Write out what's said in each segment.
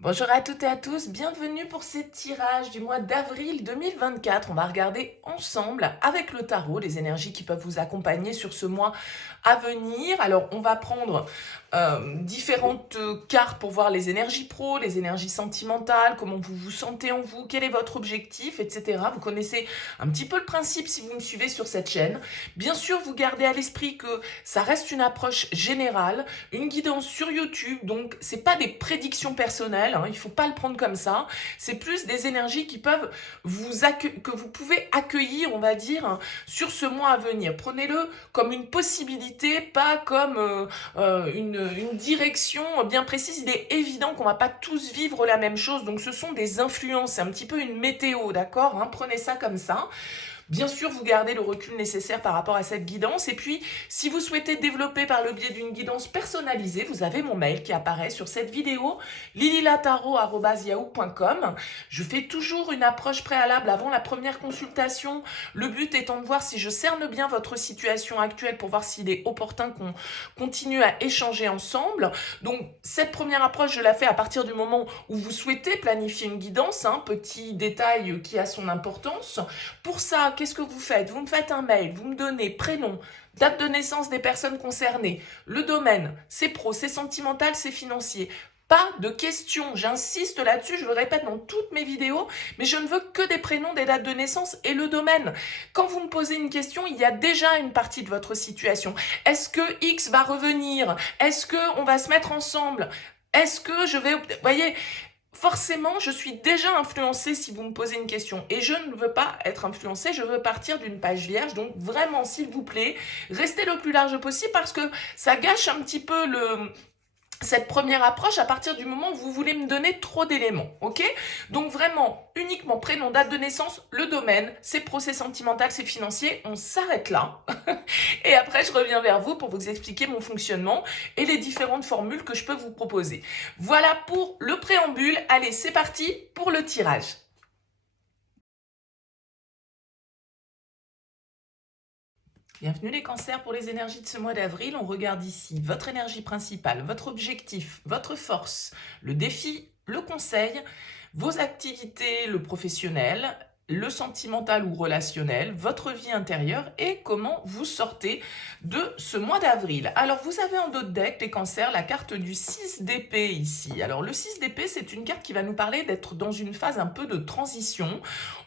Bonjour à toutes et à tous, bienvenue pour ce tirage du mois d'avril 2024. On va regarder ensemble avec le tarot les énergies qui peuvent vous accompagner sur ce mois à venir. Alors on va prendre différentes cartes pour voir les énergies pro, les énergies sentimentales, comment vous vous sentez en vous, quel est votre objectif, etc. Vous connaissez un petit peu le principe si vous me suivez sur cette chaîne. Bien sûr, vous gardez à l'esprit que ça reste une approche générale, une guidance sur YouTube, donc c'est pas des prédictions personnelles, hein, il faut pas le prendre comme ça. C'est plus des énergies qui peuvent que vous pouvez accueillir, on va dire, hein, sur ce mois à venir. Prenez-le comme une possibilité, pas comme une direction bien précise. Il est évident qu'on va pas tous vivre la même chose, donc ce sont des influences, c'est un petit peu une météo, d'accord, hein, prenez ça comme ça. Bien sûr, vous gardez le recul nécessaire par rapport à cette guidance. Et puis, si vous souhaitez développer par le biais d'une guidance personnalisée, vous avez mon mail qui apparaît sur cette vidéo, lililataro@yahoo.com. Je fais toujours une approche préalable avant la première consultation. Le but étant de voir si je cerne bien votre situation actuelle pour voir s'il est opportun qu'on continue à échanger ensemble. Donc, cette première approche, je la fais à partir du moment où vous souhaitez planifier une guidance, hein, petit détail qui a son importance. Pour ça, qu'est-ce que vous faites? Vous me faites un mail, vous me donnez prénom, date de naissance des personnes concernées, le domaine, c'est pro, c'est sentimental, c'est financier. Pas de questions, j'insiste là-dessus, je le répète dans toutes mes vidéos, mais je ne veux que des prénoms, des dates de naissance et le domaine. Quand vous me posez une question, il y a déjà une partie de votre situation. Est-ce que X va revenir? Est-ce qu'on va se mettre ensemble? Est-ce que je vais... Vous voyez, forcément, je suis déjà influencée si vous me posez une question. Et je ne veux pas être influencée, je veux partir d'une page vierge. Donc vraiment, s'il vous plaît, restez le plus large possible parce que ça gâche un petit peu cette première approche à partir du moment où vous voulez me donner trop d'éléments, ok? Donc vraiment, uniquement prénom, date de naissance, le domaine, c'est pro, c'est sentimental, c'est financier, on s'arrête là. Et après, je reviens vers vous pour vous expliquer mon fonctionnement et les différentes formules que je peux vous proposer. Voilà pour le préambule. Allez, c'est parti pour le tirage. Bienvenue les cancers pour les énergies de ce mois d'avril. On regarde ici votre énergie principale, votre objectif, votre force, le défi, le conseil, vos activités, le professionnel, le sentimental ou relationnel, votre vie intérieure et comment vous sortez de ce mois d'avril. Alors vous avez en dos de deck, les cancers, la carte du 6 d'épée ici. Alors le 6 d'épée, c'est une carte qui va nous parler d'être dans une phase un peu de transition.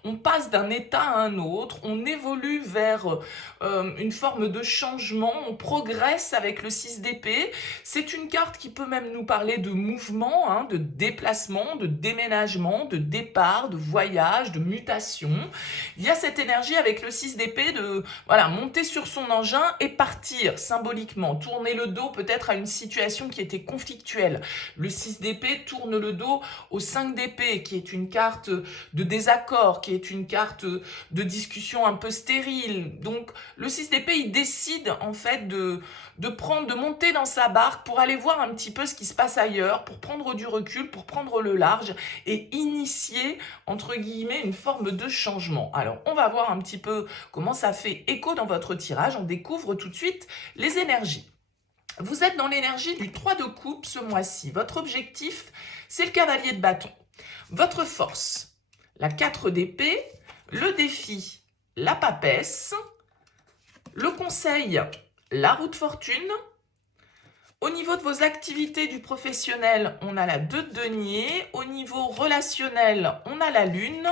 On passe d'un état à un autre, on évolue vers une forme de changement, on progresse avec le 6 d'épée. C'est une carte qui peut même nous parler de mouvement, hein, de déplacement, de déménagement, de départ, de voyage, de mutation. Il y a cette énergie avec le 6 d'épée de voilà, monter sur son engin et partir symboliquement, tourner le dos peut-être à une situation qui était conflictuelle. Le 6 d'épée tourne le dos au 5 d'épée qui est une carte de désaccord, qui est une carte de discussion un peu stérile. Donc le 6 d'épée, il décide en fait de monter dans sa barque pour aller voir un petit peu ce qui se passe ailleurs, pour prendre du recul, pour prendre le large et initier, entre guillemets, une forme de changement. Alors, on va voir un petit peu comment ça fait écho dans votre tirage. On découvre tout de suite les énergies. Vous êtes dans l'énergie du 3 de coupe ce mois-ci. Votre objectif, c'est le cavalier de bâton. Votre force, la 4 d'épée, le défi, la papesse, le conseil, la roue de fortune. Au niveau de vos activités du professionnel, on a la 2 de denier. Au niveau relationnel, on a la lune.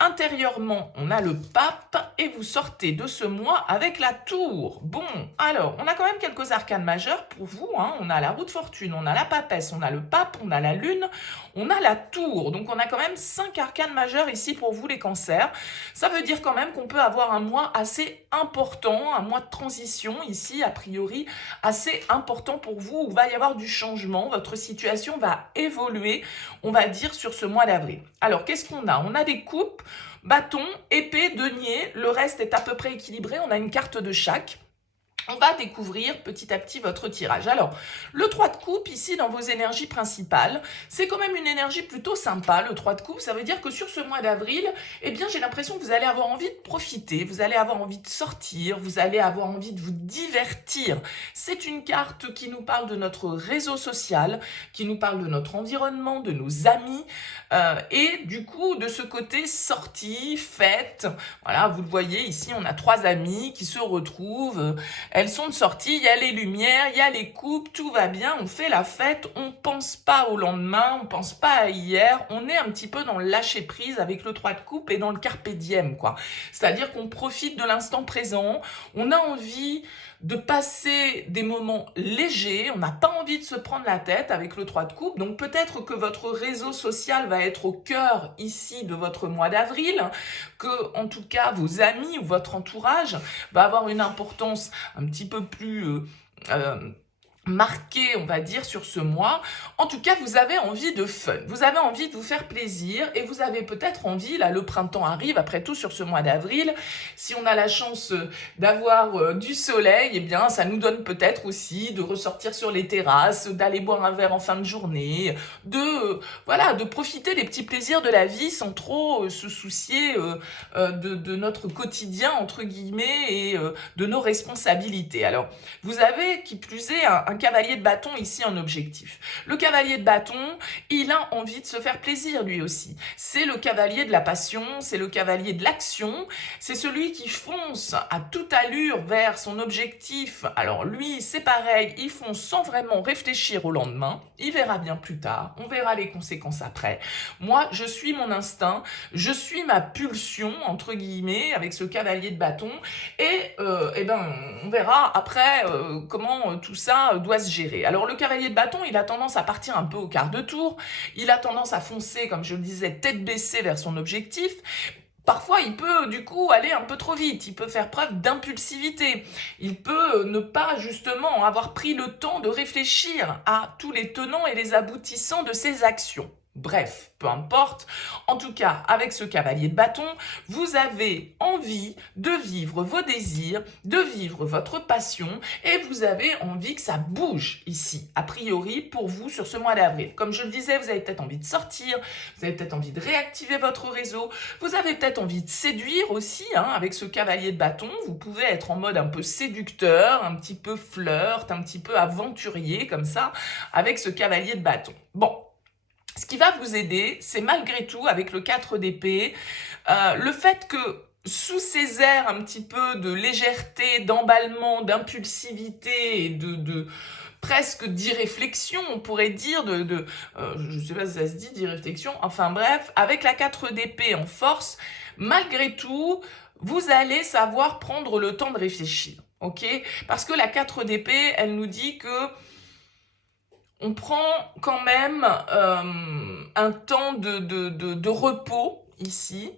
Intérieurement, on a le pape et vous sortez de ce mois avec la tour. Bon, alors, on a quand même quelques arcanes majeures pour vous, hein. On a la roue de fortune, on a la papesse, on a le pape, on a la lune, on a la tour. Donc, on a quand même 5 arcanes majeures ici pour vous les cancers. Ça veut dire quand même qu'on peut avoir un mois assez important, un mois de transition ici, a priori, assez important pour vous, où il va y avoir du changement. Votre situation va évoluer, on va dire, sur ce mois d'avril. Alors, qu'est-ce qu'on a? On a des coupes, bâton, épée, denier, le reste est à peu près équilibré, on a une carte de chaque. on va découvrir petit à petit votre tirage. Alors, le 3 de coupe, ici, dans vos énergies principales, c'est quand même une énergie plutôt sympa, le 3 de coupe. Ça veut dire que sur ce mois d'avril, eh bien, j'ai l'impression que vous allez avoir envie de profiter, vous allez avoir envie de sortir, vous allez avoir envie de vous divertir. C'est une carte qui nous parle de notre réseau social, qui nous parle de notre environnement, de nos amis, et du coup, de ce côté sortie, fête. Voilà, vous le voyez, ici, on a 3 amis qui se retrouvent. Elles sont de sortie, il y a les lumières, il y a les coupes, tout va bien, on fait la fête, on pense pas au lendemain, on pense pas à hier, on est un petit peu dans le lâcher prise avec le 3 de coupe et dans le carpe diem, quoi. C'est-à-dire qu'on profite de l'instant présent, on a envie de passer des moments légers, on n'a pas envie de se prendre la tête avec le 3 de coupe, donc peut-être que votre réseau social va être au cœur ici de votre mois d'avril, que en tout cas vos amis ou votre entourage va avoir une importance un petit peu plus marqué, on va dire, sur ce mois. En tout cas, vous avez envie de fun, vous avez envie de vous faire plaisir et vous avez peut-être envie, là le printemps arrive, après tout sur ce mois d'avril, si on a la chance d'avoir du soleil, eh bien ça nous donne peut-être aussi de ressortir sur les terrasses, d'aller boire un verre en fin de journée, voilà, de profiter des petits plaisirs de la vie sans trop se soucier de notre quotidien, entre guillemets, et de nos responsabilités. Alors, vous avez, qui plus est, un cavalier de bâton ici en objectif. Le cavalier de bâton, il a envie de se faire plaisir lui aussi. C'est le cavalier de la passion, c'est le cavalier de l'action, c'est celui qui fonce à toute allure vers son objectif. Alors lui, c'est pareil, il fonce sans vraiment réfléchir au lendemain, il verra bien plus tard, on verra les conséquences après. Moi, je suis mon instinct, je suis ma pulsion, entre guillemets, avec ce cavalier de bâton, et ben, on verra après comment tout ça doit se gérer. Alors le cavalier de bâton, il a tendance à partir un peu au quart de tour, il a tendance à foncer, comme je le disais, tête baissée vers son objectif. Parfois, il peut du coup aller un peu trop vite, il peut faire preuve d'impulsivité, il peut ne pas justement avoir pris le temps de réfléchir à tous les tenants et les aboutissants de ses actions. Bref, peu importe. En tout cas, avec ce cavalier de bâton, vous avez envie de vivre vos désirs, de vivre votre passion et vous avez envie que ça bouge ici, a priori, pour vous sur ce mois d'avril. Comme je le disais, vous avez peut-être envie de sortir, vous avez peut-être envie de réactiver votre réseau, vous avez peut-être envie de séduire aussi, avec ce cavalier de bâton. Vous pouvez être en mode un peu séducteur, un petit peu flirt, un petit peu aventurier comme ça, avec ce cavalier de bâton. Bon. Ce qui va vous aider, c'est malgré tout, avec le 4 d'épée, le fait que sous ces airs un petit peu de légèreté, d'emballement, d'impulsivité et de presque d'irréflexion, on pourrait dire, je ne sais pas si ça se dit d'irréflexion, enfin bref, avec la 4 d'épée en force, malgré tout, vous allez savoir prendre le temps de réfléchir, ok? Parce que la 4 d'épée, elle nous dit que on prend quand même un temps de repos ici.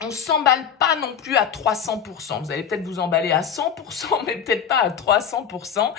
On ne s'emballe pas non plus à 300%. Vous allez peut-être vous emballer à 100%, mais peut-être pas à 300%.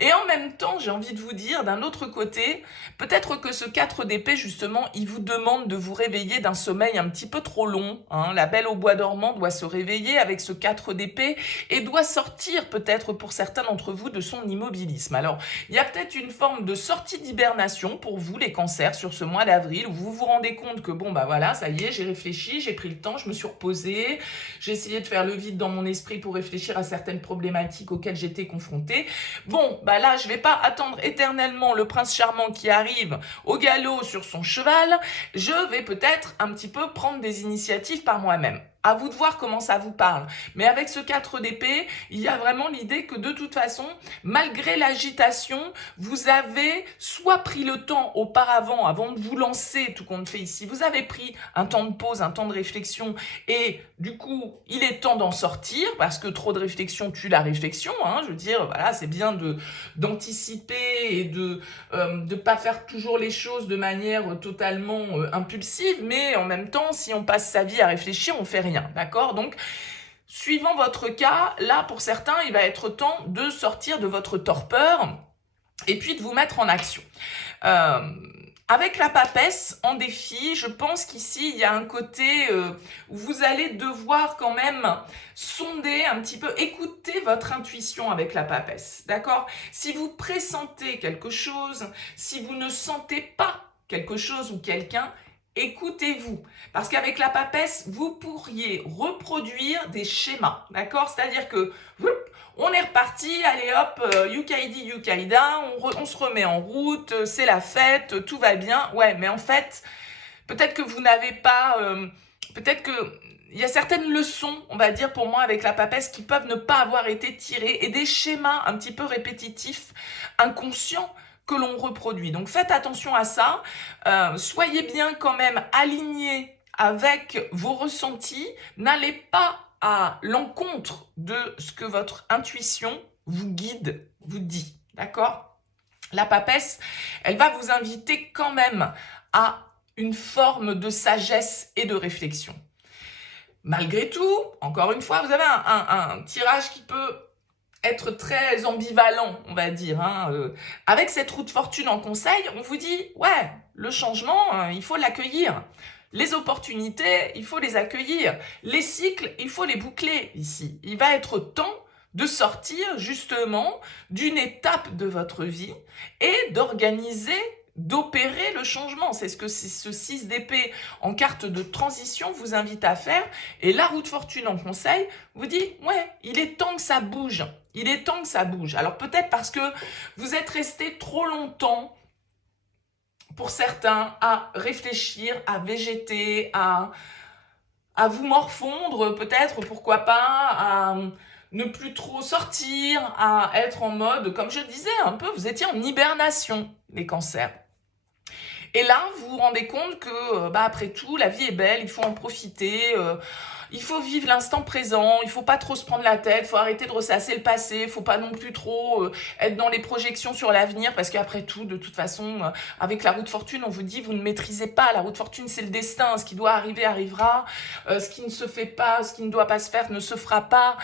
Et en même temps, j'ai envie de vous dire, d'un autre côté, peut-être que ce 4 d'épée, justement, il vous demande de vous réveiller d'un sommeil un petit peu trop long. La belle au bois dormant doit se réveiller avec ce 4 d'épée et doit sortir peut-être pour certains d'entre vous de son immobilisme. Alors, il y a peut-être une forme de sortie d'hibernation pour vous, les cancers, sur ce mois d'avril, où vous vous rendez compte que, bon, bah voilà, ça y est, j'ai réfléchi, j'ai pris le temps, je me suis reposée, j'ai essayé de faire le vide dans mon esprit pour réfléchir à certaines problématiques auxquelles j'étais confrontée. Bon, bah là, je vais pas attendre éternellement le prince charmant qui arrive au galop sur son cheval, je vais peut-être un petit peu prendre des initiatives par moi-même. À vous de voir comment ça vous parle. Mais avec ce 4 d'épée, il y a vraiment l'idée que de toute façon, malgré l'agitation, vous avez soit pris le temps auparavant, avant de vous lancer, tout compte fait ici, vous avez pris un temps de pause, un temps de réflexion, et du coup, il est temps d'en sortir, parce que trop de réflexion tue la réflexion, je veux dire, voilà, c'est bien d'anticiper et de pas faire toujours les choses de manière totalement impulsive, mais en même temps, si on passe sa vie à réfléchir, on fait rien, d'accord? Donc, suivant votre cas, là, pour certains, il va être temps de sortir de votre torpeur et puis de vous mettre en action. Avec la papesse en défi, je pense qu'ici, il y a un côté où vous allez devoir quand même sonder un petit peu, écouter votre intuition avec la papesse, d'accord? Si vous pressentez quelque chose, si vous ne sentez pas quelque chose ou quelqu'un, écoutez-vous. Parce qu'avec la papesse, vous pourriez reproduire des schémas, d'accord? C'est-à-dire que on est reparti, allez hop, Yukaidi, Yukaida, on se remet en route, c'est la fête, tout va bien. Ouais, mais en fait, peut-être que vous n'avez pas... peut-être que il y a certaines leçons, on va dire pour moi, avec la papesse qui peuvent ne pas avoir été tirées et des schémas un petit peu répétitifs, inconscients, que l'on reproduit. Donc faites attention à ça. Soyez bien quand même alignés avec vos ressentis. N'allez pas à l'encontre de ce que votre intuition vous guide, vous dit. D'accord? La papesse, elle va vous inviter quand même à une forme de sagesse et de réflexion. Malgré tout, encore une fois, vous avez un tirage qui peut être très ambivalent, on va dire. Avec cette roue de fortune en conseil, on vous dit, ouais, le changement, il faut l'accueillir. Les opportunités, il faut les accueillir. Les cycles, il faut les boucler ici. Il va être temps de sortir justement d'une étape de votre vie et d'organiser, d'opérer le changement. C'est ce que ce 6 d'épée en carte de transition vous invite à faire. Et la roue de fortune en conseil vous dit, ouais, il est temps que ça bouge. Il est temps que ça bouge. Alors peut-être parce que vous êtes resté trop longtemps, pour certains, à réfléchir, à végéter, à vous morfondre, peut-être, pourquoi pas, à ne plus trop sortir, à être en mode, comme je disais un peu, vous étiez en hibernation, les cancers. Et là, vous vous rendez compte que, après tout, la vie est belle, il faut en profiter, il faut vivre l'instant présent, il faut pas trop se prendre la tête, il faut arrêter de ressasser le passé, il faut pas non plus trop être dans les projections sur l'avenir, parce qu'après tout, de toute façon, avec la roue de fortune, on vous dit, vous ne maîtrisez pas, la roue de fortune, c'est le destin, ce qui doit arriver arrivera, ce qui ne se fait pas, ce qui ne doit pas se faire ne se fera pas.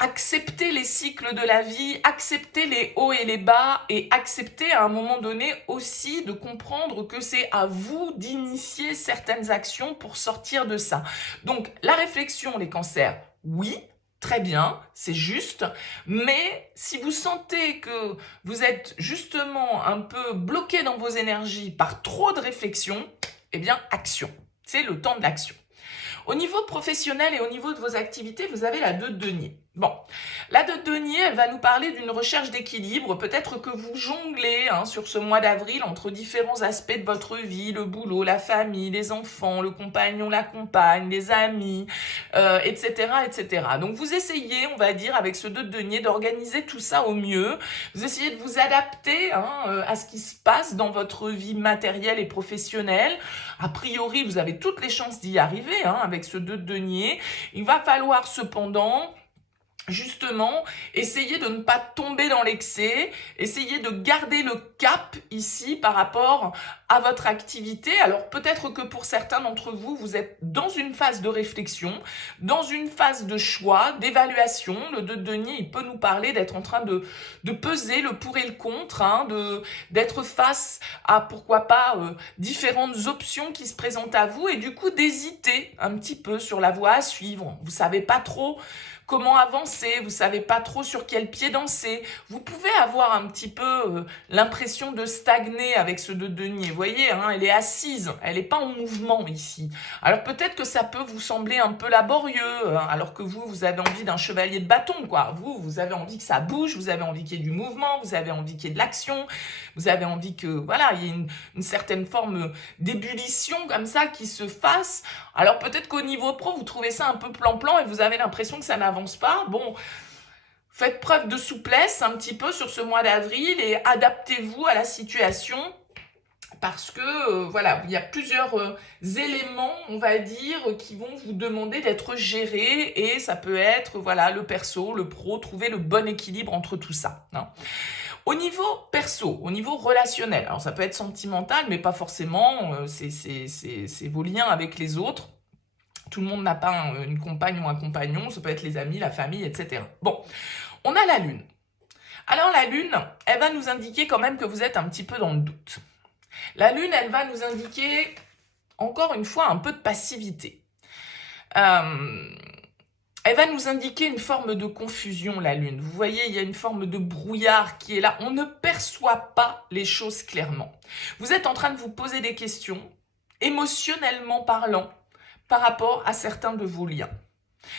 Accepter les cycles de la vie, accepter les hauts et les bas et accepter à un moment donné aussi de comprendre que c'est à vous d'initier certaines actions pour sortir de ça. Donc la réflexion, les cancers, oui, très bien, c'est juste, mais si vous sentez que vous êtes justement un peu bloqué dans vos énergies par trop de réflexion, eh bien action, c'est le temps de l'action. Au niveau professionnel et au niveau de vos activités, vous avez la 2 de denier. Bon, la 2 de denier, elle va nous parler d'une recherche d'équilibre. Peut-être que vous jonglez sur ce mois d'avril entre différents aspects de votre vie, le boulot, la famille, les enfants, le compagnon, la compagne, les amis, etc., etc. Donc vous essayez, on va dire, avec ce 2 de denier, d'organiser tout ça au mieux. Vous essayez de vous adapter à ce qui se passe dans votre vie matérielle et professionnelle. A priori, vous avez toutes les chances d'y arriver avec ce 2 de denier. Il va falloir cependant justement, essayez de ne pas tomber dans l'excès, essayez de garder le cap ici par rapport à votre activité. Alors peut-être que pour certains d'entre vous, vous êtes dans une phase de réflexion, dans une phase de choix, d'évaluation. Le 2 de denier, il peut nous parler d'être en train de peser le pour et le contre, d'être face à, pourquoi pas, différentes options qui se présentent à vous et du coup d'hésiter un petit peu sur la voie à suivre. Vous savez pas trop comment avancer, vous savez pas trop sur quel pied danser. Vous pouvez avoir un petit peu l'impression de stagner avec ce 2 de denier. Vous voyez, elle est assise, elle n'est pas en mouvement ici. Alors peut-être que ça peut vous sembler un peu laborieux, alors que vous avez envie d'un chevalier de bâton, quoi. Vous avez envie que ça bouge, vous avez envie qu'il y ait du mouvement, vous avez envie qu'il y ait de l'action, vous avez envie que, voilà, il y ait une certaine forme d'ébullition comme ça qui se fasse. Alors peut-être qu'au niveau pro, vous trouvez ça un peu plan-plan et vous avez l'impression que ça n'avance pas. Bon, faites preuve de souplesse un petit peu sur ce mois d'avril et adaptez-vous à la situation parce que, voilà, il y a plusieurs éléments, on va dire, qui vont vous demander d'être gérés et ça peut être, voilà, le perso, le pro, trouver le bon équilibre entre tout ça. Au niveau perso, au niveau relationnel, alors ça peut être sentimental, mais pas forcément, c'est vos liens avec les autres. Tout le monde n'a pas une compagne ou un compagnon, ça peut être les amis, la famille, etc. Bon, on a la lune. Alors la lune, elle va nous indiquer quand même que vous êtes un petit peu dans le doute. La Lune, elle va nous indiquer, encore une fois, un peu de passivité. Elle va nous indiquer une forme de confusion, la Lune. Vous voyez, il y a une forme de brouillard qui est là. On ne perçoit pas les choses clairement. Vous êtes en train de vous poser des questions, émotionnellement parlant, par rapport à certains de vos liens.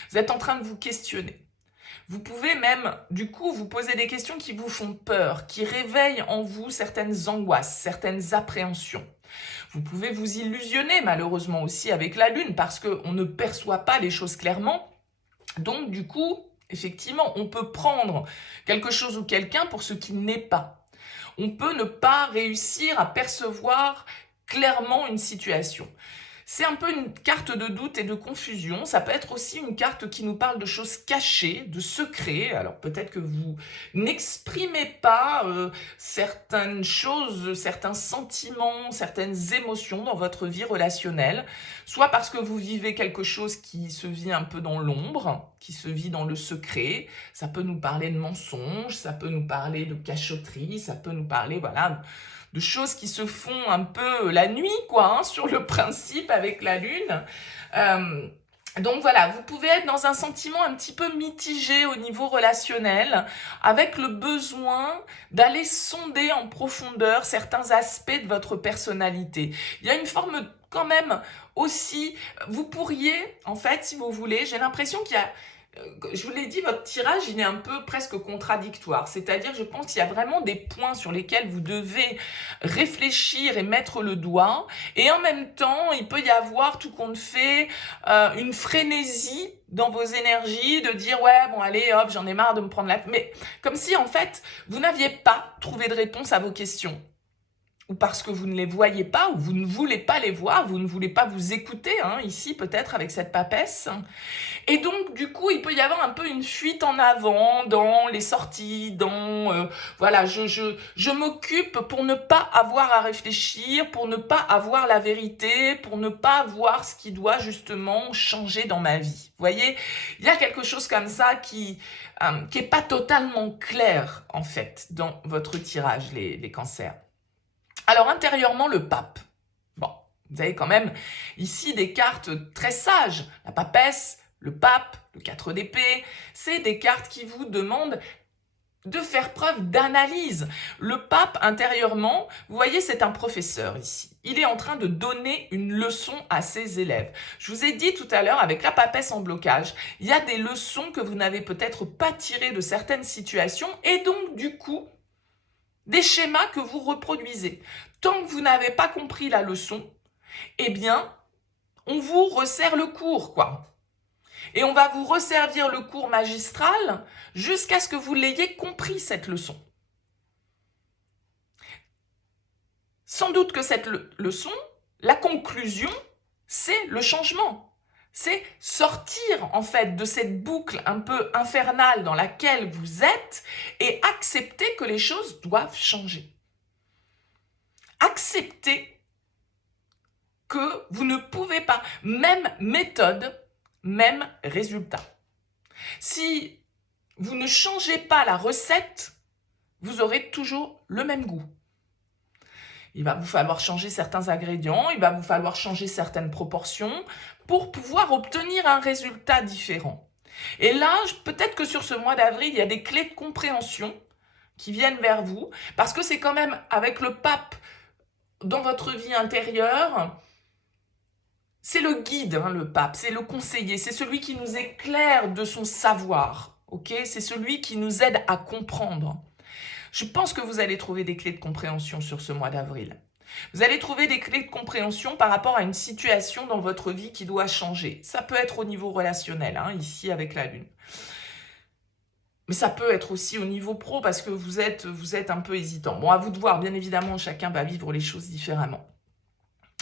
Vous êtes en train de vous questionner. Vous pouvez même, du coup, vous poser des questions qui vous font peur, qui réveillent en vous certaines angoisses, certaines appréhensions. Vous pouvez vous illusionner, malheureusement aussi, avec la Lune, parce qu'on ne perçoit pas les choses clairement. Donc, du coup, effectivement, on peut prendre quelque chose ou quelqu'un pour ce qu'il n'est pas. On peut ne pas réussir à percevoir clairement une situation. C'est un peu une carte de doute et de confusion. Ça peut être aussi une carte qui nous parle de choses cachées, de secrets. Alors peut-être que vous n'exprimez pas certaines choses, certains sentiments, certaines émotions dans votre vie relationnelle, soit parce que vous vivez quelque chose qui se vit un peu dans l'ombre, qui se vit dans le secret. Ça peut nous parler de mensonges, ça peut nous parler de cachotterie, ça peut nous parler, voilà, de choses qui se font un peu la nuit, quoi, hein, sur le principe avec la Lune. Donc voilà, vous pouvez être dans un sentiment un petit peu mitigé au niveau relationnel, avec le besoin d'aller sonder en profondeur certains aspects de votre personnalité. Il y a une forme quand même aussi, vous pourriez, en fait, si vous voulez, j'ai l'impression qu'il y a, je vous l'ai dit, votre tirage, il est un peu presque contradictoire. C'est-à-dire, je pense qu'il y a vraiment des points sur lesquels vous devez réfléchir et mettre le doigt. Et en même temps, il peut y avoir, tout compte fait, une frénésie dans vos énergies de dire « ouais, bon, allez, hop, j'en ai marre de me prendre la... » Mais comme si, en fait, vous n'aviez pas trouvé de réponse à vos questions. Ou parce que vous ne les voyez pas, ou vous ne voulez pas les voir, vous ne voulez pas vous écouter, hein, ici peut-être avec cette papesse. Et donc du coup, il peut y avoir un peu une fuite en avant dans les sorties, dans... voilà, je m'occupe pour ne pas avoir à réfléchir, pour ne pas avoir la vérité, pour ne pas voir ce qui doit justement changer dans ma vie. Vous voyez, il y a quelque chose comme ça qui est pas totalement clair en fait dans votre tirage, les cancers. Alors, intérieurement, le pape. Bon, vous avez quand même ici des cartes très sages. La papesse, le pape, le 4 d'épée. C'est des cartes qui vous demandent de faire preuve d'analyse. Le pape, intérieurement, vous voyez, c'est un professeur ici. Il est en train de donner une leçon à ses élèves. Je vous ai dit tout à l'heure, avec la papesse en blocage, il y a des leçons que vous n'avez peut-être pas tirées de certaines situations et donc, du coup, des schémas que vous reproduisez. Tant que vous n'avez pas compris la leçon, eh bien, on vous resserre le cours, quoi. Et on va vous resservir le cours magistral jusqu'à ce que vous l'ayez compris, cette leçon. Sans doute que cette leçon, la conclusion, c'est le changement. C'est sortir, en fait, de cette boucle un peu infernale dans laquelle vous êtes et accepter que les choses doivent changer. Accepter que vous ne pouvez pas, même méthode, même résultat. Si vous ne changez pas la recette, vous aurez toujours le même goût. Il va vous falloir changer certains ingrédients, il va vous falloir changer certaines proportions pour pouvoir obtenir un résultat différent. Et là, peut-être que sur ce mois d'avril, il y a des clés de compréhension qui viennent vers vous, parce que c'est quand même avec le pape dans votre vie intérieure, c'est le guide, hein, le pape, c'est le conseiller, c'est celui qui nous éclaire de son savoir, ok? C'est celui qui nous aide à comprendre. Je pense que vous allez trouver des clés de compréhension sur ce mois d'avril. Vous allez trouver des clés de compréhension par rapport à une situation dans votre vie qui doit changer. Ça peut être au niveau relationnel, hein, ici avec la Lune. Mais ça peut être aussi au niveau pro parce que vous êtes un peu hésitant. Bon, à vous de voir, bien évidemment, chacun va vivre les choses différemment.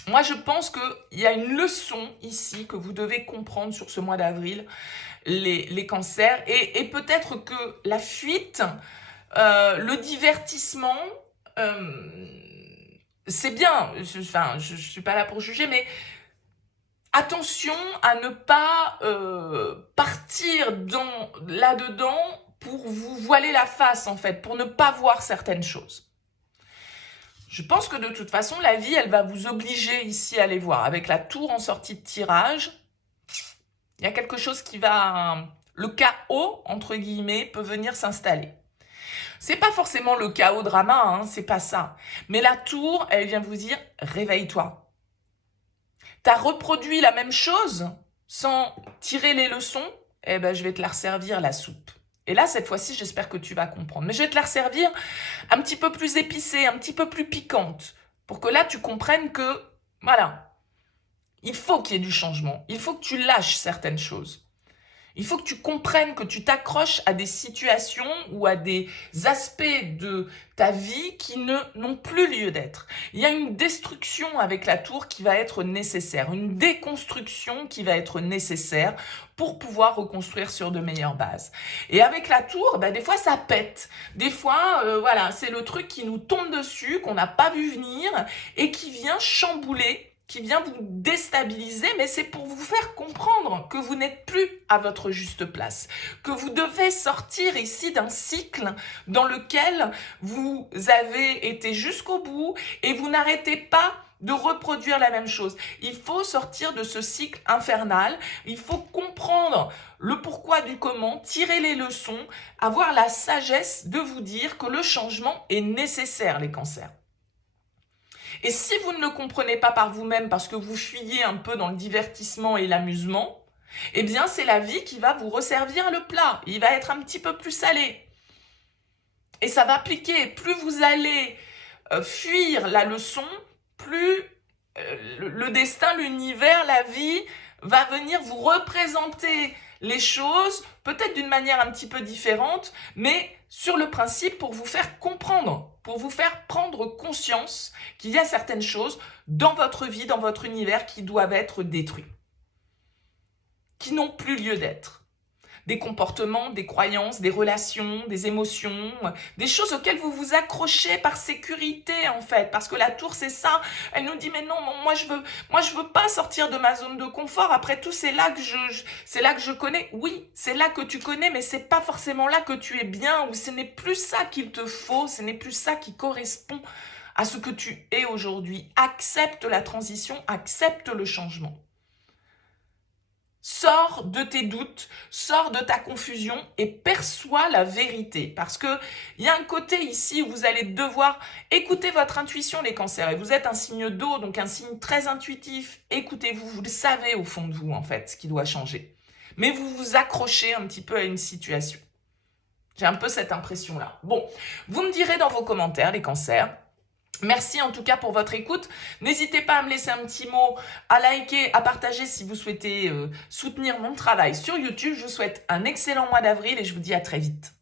Moi, je pense qu'il y a une leçon ici que vous devez comprendre sur ce mois d'avril, les cancers, et peut-être que la fuite, le divertissement, c'est bien, je suis pas là pour juger, mais attention à ne pas partir là-dedans pour vous voiler la face, en fait, pour ne pas voir certaines choses. Je pense que de toute façon, la vie, elle va vous obliger ici à aller voir. Avec la tour en sortie de tirage, il y a quelque chose qui va... Le chaos, entre guillemets, peut venir s'installer. C'est pas forcément le chaos drama, hein, c'est pas ça. Mais la tour, elle vient vous dire, réveille-toi. T'as reproduit la même chose sans tirer les leçons, eh ben je vais te la resservir, la soupe. Et là, cette fois-ci, j'espère que tu vas comprendre. Mais je vais te la resservir un petit peu plus épicée, un petit peu plus piquante, pour que là, tu comprennes que, voilà, il faut qu'il y ait du changement. Il faut que tu lâches certaines choses. Il faut que tu comprennes que tu t'accroches à des situations ou à des aspects de ta vie qui n'ont plus lieu d'être. Il y a une destruction avec la tour qui va être nécessaire, une déconstruction qui va être nécessaire pour pouvoir reconstruire sur de meilleures bases. Et avec la tour, des fois ça pète. Des fois, voilà, c'est le truc qui nous tombe dessus, qu'on n'a pas vu venir et qui vient chambouler, qui vient vous déstabiliser, mais c'est pour vous faire comprendre que vous n'êtes plus à votre juste place, que vous devez sortir ici d'un cycle dans lequel vous avez été jusqu'au bout et vous n'arrêtez pas de reproduire la même chose. Il faut sortir de ce cycle infernal, il faut comprendre le pourquoi du comment, tirer les leçons, avoir la sagesse de vous dire que le changement est nécessaire, les cancers. Et si vous ne le comprenez pas par vous-même parce que vous fuyez un peu dans le divertissement et l'amusement, eh bien c'est la vie qui va vous resservir le plat. Il va être un petit peu plus salé. Et ça va piquer. Plus vous allez fuir la leçon, plus le destin, l'univers, la vie va venir vous représenter les choses, peut-être d'une manière un petit peu différente, mais sur le principe pour vous faire comprendre, pour vous faire prendre conscience qu'il y a certaines choses dans votre vie, dans votre univers qui doivent être détruits, qui n'ont plus lieu d'être. Des comportements, des croyances, des relations, des émotions, des choses auxquelles vous vous accrochez par sécurité en fait, parce que la tour c'est ça, elle nous dit mais non, moi je veux pas sortir de ma zone de confort, après tout c'est là que je connais, oui c'est là que tu connais, mais c'est pas forcément là que tu es bien, ou ce n'est plus ça qu'il te faut, ce n'est plus ça qui correspond à ce que tu es aujourd'hui. Accepte la transition, accepte le changement. Sors de tes doutes, sors de ta confusion et perçois la vérité. Parce qu'il y a un côté ici où vous allez devoir écouter votre intuition, les cancers. Et vous êtes un signe d'eau, donc un signe très intuitif. Écoutez-vous, vous le savez au fond de vous, en fait, ce qui doit changer. Mais vous vous accrochez un petit peu à une situation. J'ai un peu cette impression-là. Bon, vous me direz dans vos commentaires, les cancers. Merci en tout cas pour votre écoute. N'hésitez pas à me laisser un petit mot, à liker, à partager si vous souhaitez soutenir mon travail sur YouTube. Je vous souhaite un excellent mois d'avril et je vous dis à très vite.